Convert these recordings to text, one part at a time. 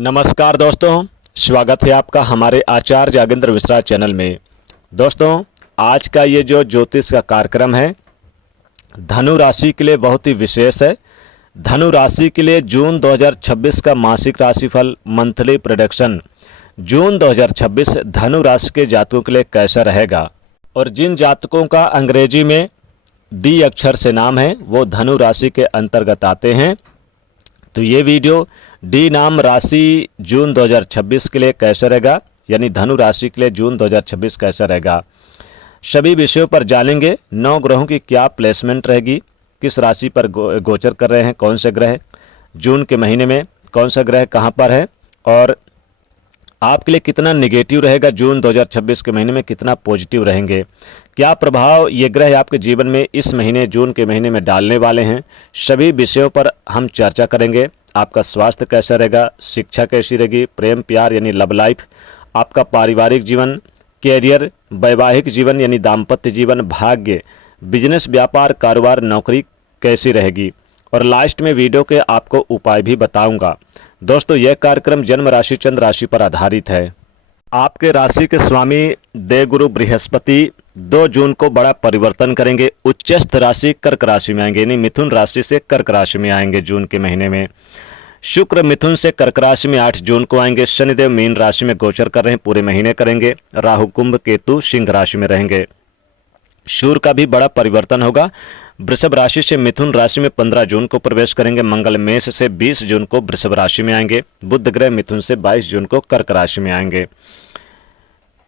नमस्कार दोस्तों, स्वागत है आपका हमारे आचार्य जागेंद्र मिश्रा चैनल में। दोस्तों, आज का ये जो ज्योतिष का कार्यक्रम है धनु राशि के लिए बहुत ही विशेष है। धनु राशि के लिए जून 2026 का मासिक राशिफल मंथली प्रेडिक्शन जून 2026 धनु राशि के जातकों के लिए कैसा रहेगा और जिन जातकों का अंग्रेजी में डी अक्षर से नाम है वो धनु राशि के अंतर्गत आते हैं। तो ये वीडियो डी नाम राशि जून 2026 के लिए कैसा रहेगा, यानी धनु राशि के लिए जून 2026 कैसा रहेगा, सभी विषयों पर जानेंगे। 9 ग्रहों की क्या प्लेसमेंट रहेगी, किस राशि पर गोचर कर रहे हैं कौन से ग्रह, जून के महीने में कौन सा ग्रह कहां पर है और आपके लिए कितना नेगेटिव रहेगा, जून 2026 के महीने में कितना पॉजिटिव रहेंगे, क्या प्रभाव ये ग्रह आपके जीवन में इस महीने जून के महीने में डालने वाले हैं, सभी विषयों पर हम चर्चा करेंगे। आपका स्वास्थ्य कैसा रहेगा, शिक्षा कैसी रहेगी, प्रेम प्यार यानी लव लाइफ, आपका पारिवारिक जीवन, कैरियर, वैवाहिक जीवन यानी दाम्पत्य जीवन, भाग्य, बिजनेस, व्यापार, कारोबार, नौकरी कैसी रहेगी और लास्ट में वीडियो के आपको उपाय भी बताऊंगा। दोस्तों, यह कार्यक्रम जन्म राशि चंद्र राशि पर आधारित है। आपके राशि के स्वामी देवगुरु बृहस्पति 2 जून को बड़ा परिवर्तन करेंगे, उच्चस्थ राशि कर्क राशि में आएंगे, यानी मिथुन राशि से कर्क राशि में आएंगे जून के महीने में। शुक्र मिथुन से कर्क राशि में 8 जून को आएंगे। शनिदेव मीन राशि में गोचर कर रहे हैं, पूरे महीने करेंगे। राहु कुंभ, केतु सिंह राशि में रहेंगे। सूर्य का भी बड़ा परिवर्तन होगा, वृषभ राशि से मिथुन राशि में 15 जून को प्रवेश करेंगे। मंगल मेष से 20 जून को वृषभ राशि में आएंगे। बुध ग्रह मिथुन से 22 जून को कर्क राशि में आएंगे।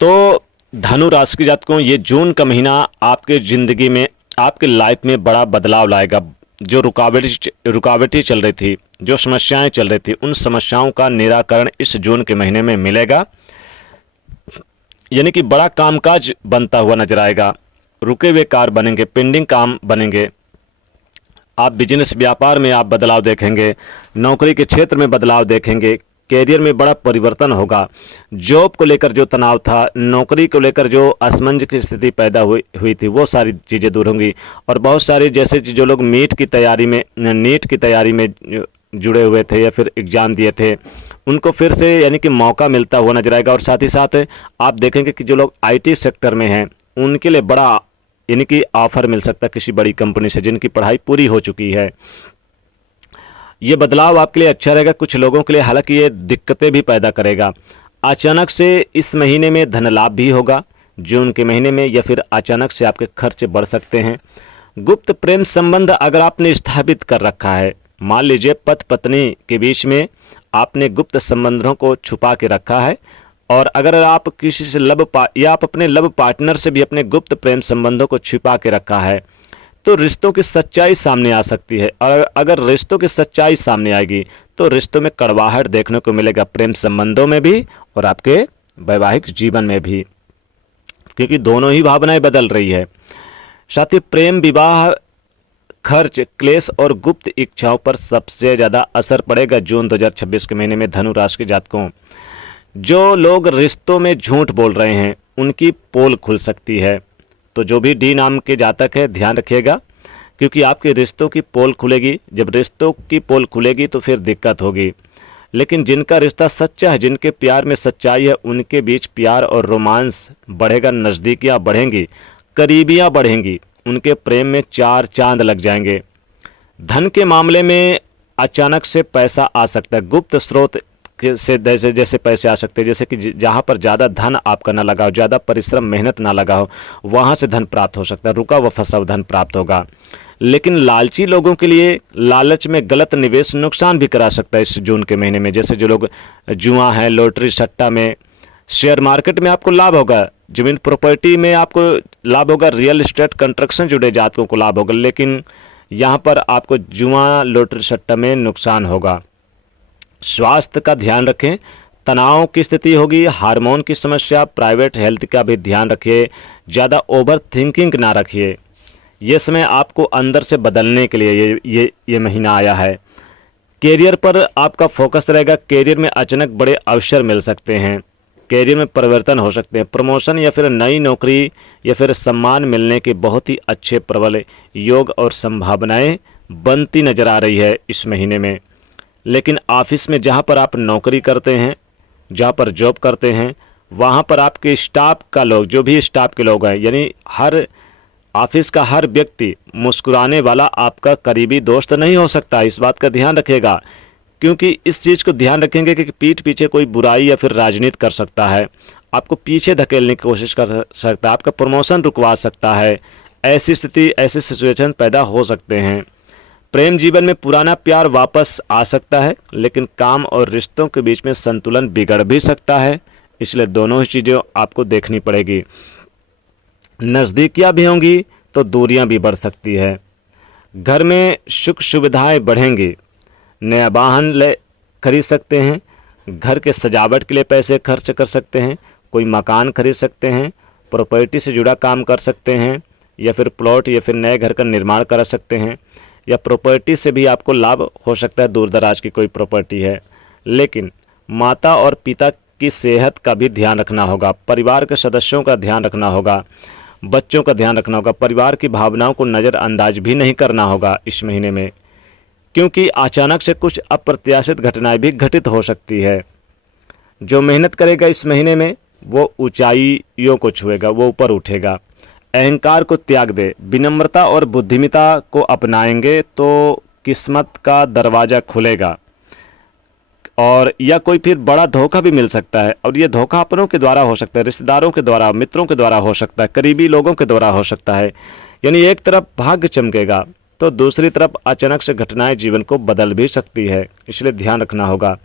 तो धनु राशि के जातकों, ये जून का महीना आपके जिंदगी में, आपके लाइफ में बड़ा बदलाव लाएगा। जो रुकावटें चल रही थी, जो समस्याएं चल रही थी, उन समस्याओं का निराकरण इस जून के महीने में मिलेगा, यानी कि बड़ा कामकाज बनता हुआ नजर आएगा। रुके हुए कार्य बनेंगे, पेंडिंग काम बनेंगे। आप बिजनेस व्यापार में आप बदलाव देखेंगे, नौकरी के क्षेत्र में बदलाव देखेंगे, कैरियर में बड़ा परिवर्तन होगा। जॉब को लेकर जो तनाव था, नौकरी को लेकर जो असमंजस की स्थिति पैदा हुई थी, वो सारी चीज़ें दूर होंगी। और बहुत सारे जैसे जो लोग नीट की तैयारी में जुड़े हुए थे या फिर एग्ज़ाम दिए थे, उनको फिर से यानी कि मौका मिलता हुआ नजर आएगा। और साथ ही साथ आप देखेंगे कि जो लोग IT सेक्टर में हैं उनके लिए बड़ा यानी कि ऑफर मिल सकता है किसी बड़ी कंपनी से जिनकी पढ़ाई पूरी हो चुकी है। ये बदलाव आपके लिए अच्छा रहेगा। कुछ लोगों के लिए हालांकि ये दिक्कतें भी पैदा करेगा। अचानक से इस महीने में धन लाभ भी होगा जून के महीने में, या फिर अचानक से आपके खर्च बढ़ सकते हैं। गुप्त प्रेम संबंध अगर आपने स्थापित कर रखा है, मान लीजिए पति पत्नी के बीच में आपने गुप्त संबंधों को छुपा के रखा है, और अगर आप किसी से या आप अपने लव पार्टनर से भी अपने गुप्त प्रेम संबंधों को छिपा के रखा है, तो रिश्तों की सच्चाई सामने आ सकती है। और अगर रिश्तों की सच्चाई सामने आएगी तो रिश्तों में कड़वाहट देखने को मिलेगा, प्रेम संबंधों में भी और आपके वैवाहिक जीवन में भी, क्योंकि दोनों ही भावनाएं बदल रही है। साथ ही प्रेम, विवाह, खर्च, क्लेश और गुप्त इच्छाओं पर सबसे ज़्यादा असर पड़ेगा जून 2026 के महीने में धनु राशि के जातकों। जो लोग रिश्तों में झूठ बोल रहे हैं उनकी पोल खुल सकती है। तो जो भी डी नाम के जातक है ध्यान रखिएगा, क्योंकि आपके रिश्तों की पोल खुलेगी। जब रिश्तों की पोल खुलेगी तो फिर दिक्कत होगी। लेकिन जिनका रिश्ता सच्चा है, जिनके प्यार में सच्चाई है, उनके बीच प्यार और रोमांस बढ़ेगा, नज़दीकियाँ बढ़ेंगी, करीबियाँ बढ़ेंगी, उनके प्रेम में 4 चांद लग जाएंगे। धन के मामले में अचानक से पैसा आ सकता है, गुप्त स्रोत से जैसे पैसे आ सकते हैं, जैसे कि जहाँ पर ज़्यादा धन आपका ना लगा हो, ज़्यादा परिश्रम मेहनत ना लगा हो, वहाँ से धन प्राप्त हो सकता है, रुका व फंसा हुआ धन प्राप्त होगा। लेकिन लालची लोगों के लिए लालच में गलत निवेश नुकसान भी करा सकता है इस जून के महीने में। जैसे जो लोग जुआ है, लॉटरी सट्टा में, शेयर मार्केट में आपको लाभ होगा, जमीन प्रॉपर्टी में आपको लाभ होगा, रियल इस्टेट कंस्ट्रक्शन जुड़े जातकों को लाभ होगा। लेकिन यहाँ पर आपको जुआ लॉटरी सट्टा में नुकसान होगा। स्वास्थ्य का ध्यान रखें, तनाव की स्थिति होगी, हार्मोन की समस्या, प्राइवेट हेल्थ का भी ध्यान रखिए, ज़्यादा ओवर थिंकिंग ना रखिए। ये समय आपको अंदर से बदलने के लिए ये महीना आया है। कैरियर पर आपका फोकस रहेगा। कैरियर में अचानक बड़े अवसर मिल सकते हैं, कैरियर में परिवर्तन हो सकते हैं, प्रमोशन या फिर नई नौकरी या फिर सम्मान मिलने के बहुत ही अच्छे प्रबल योग और संभावनाएं बनती नजर आ रही है इस महीने में। लेकिन ऑफिस में जहाँ पर आप नौकरी करते हैं, जहाँ पर जॉब करते हैं, वहाँ पर आपके स्टाफ का लोग, जो भी स्टाफ के लोग हैं, यानी हर ऑफिस का हर व्यक्ति मुस्कुराने वाला आपका करीबी दोस्त नहीं हो सकता। इस बात का ध्यान रखिएगा, क्योंकि इस चीज़ को ध्यान रखेंगे कि पीठ पीछे कोई बुराई या फिर राजनीति कर सकता है, आपको पीछे धकेलने की कोशिश कर सकता है, आपका प्रमोशन रुकवा सकता है। ऐसी स्थिति, ऐसे सिचुएशन पैदा हो सकते हैं। प्रेम जीवन में पुराना प्यार वापस आ सकता है, लेकिन काम और रिश्तों के बीच में संतुलन बिगड़ भी सकता है, इसलिए दोनों ही चीज़ें आपको देखनी पड़ेगी। नज़दीकियाँ भी होंगी तो दूरियां भी बढ़ सकती है। घर में सुख सुविधाएं बढ़ेंगी, नया वाहन खरीद सकते हैं, घर के सजावट के लिए पैसे खर्च कर सकते हैं, कोई मकान खरीद सकते हैं, प्रॉपर्टी से जुड़ा काम कर सकते हैं, या फिर प्लॉट या फिर नए घर का निर्माण कर सकते हैं, या प्रॉपर्टी से भी आपको लाभ हो सकता है, दूर दराज की कोई प्रॉपर्टी है। लेकिन माता और पिता की सेहत का भी ध्यान रखना होगा, परिवार के सदस्यों का ध्यान रखना होगा, बच्चों का ध्यान रखना होगा, परिवार की भावनाओं को नज़रअंदाज भी नहीं करना होगा इस महीने में, क्योंकि अचानक से कुछ अप्रत्याशित घटनाएं भी घटित हो सकती है। जो मेहनत करेगा इस महीने में वो ऊंचाइयों को छुएगा, वो ऊपर उठेगा। अहंकार को त्याग दे, विनम्रता और बुद्धिमत्ता को अपनाएंगे तो किस्मत का दरवाज़ा खुलेगा, और या कोई फिर बड़ा धोखा भी मिल सकता है, और ये धोखा अपनों के द्वारा हो सकता है, रिश्तेदारों के द्वारा, मित्रों के द्वारा हो सकता है, करीबी लोगों के द्वारा हो सकता है। यानी एक तरफ भाग्य चमकेगा तो दूसरी तरफ अचानक से घटनाएं जीवन को बदल भी सकती है, इसलिए ध्यान रखना होगा।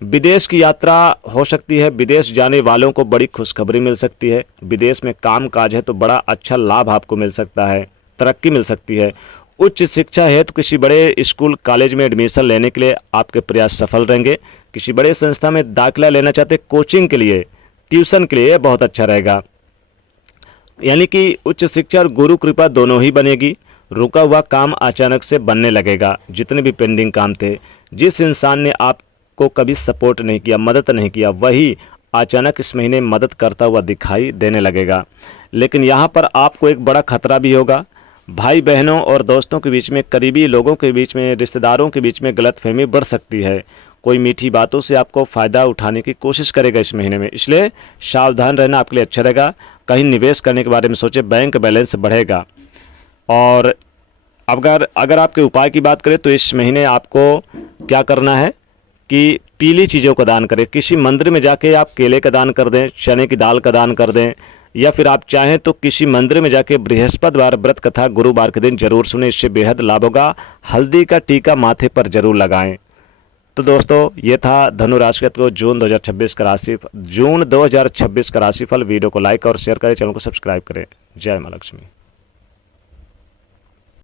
विदेश की यात्रा हो सकती है, विदेश जाने वालों को बड़ी खुशखबरी मिल सकती है। विदेश में काम काज है तो बड़ा अच्छा लाभ आपको मिल सकता है, तरक्की मिल सकती है। उच्च शिक्षा है तो किसी बड़े स्कूल कॉलेज में एडमिशन लेने के लिए आपके प्रयास सफल रहेंगे। किसी बड़े संस्था में दाखिला लेना चाहते, कोचिंग के लिए, ट्यूशन के लिए बहुत अच्छा रहेगा। यानी कि उच्च शिक्षा और गुरु कृपा दोनों ही बनेगी। रुका हुआ काम अचानक से बनने लगेगा। जितने भी पेंडिंग काम थे, जिस इंसान ने आपको कभी सपोर्ट नहीं किया, मदद नहीं किया, वही अचानक इस महीने मदद करता हुआ दिखाई देने लगेगा। लेकिन यहाँ पर आपको एक बड़ा खतरा भी होगा। भाई बहनों और दोस्तों के बीच में, करीबी लोगों के बीच में, रिश्तेदारों के बीच में गलतफहमी बढ़ सकती है। कोई मीठी बातों से आपको फ़ायदा उठाने की कोशिश करेगा इस महीने में, इसलिए सावधान रहना आपके लिए अच्छा रहेगा। कहीं निवेश करने के बारे में सोचें, बैंक बैलेंस बढ़ेगा। और अगर आपके उपाय की बात करें तो इस महीने आपको क्या करना है कि पीली चीज़ों का दान करें। किसी मंदिर में जाके आप केले का दान कर दें, चने की दाल का दान कर दें, या फिर आप चाहें तो किसी मंदिर में जाके बृहस्पतिवार व्रत कथा गुरुवार के दिन जरूर सुने, इससे बेहद लाभ होगा। हल्दी का टीका माथे पर जरूर लगाएं। तो दोस्तों, ये था धनु राशि को जून 2026 का राशिफल। वीडियो को लाइक और शेयर करें, चैनल को सब्सक्राइब करें। जय मां लक्ष्मी।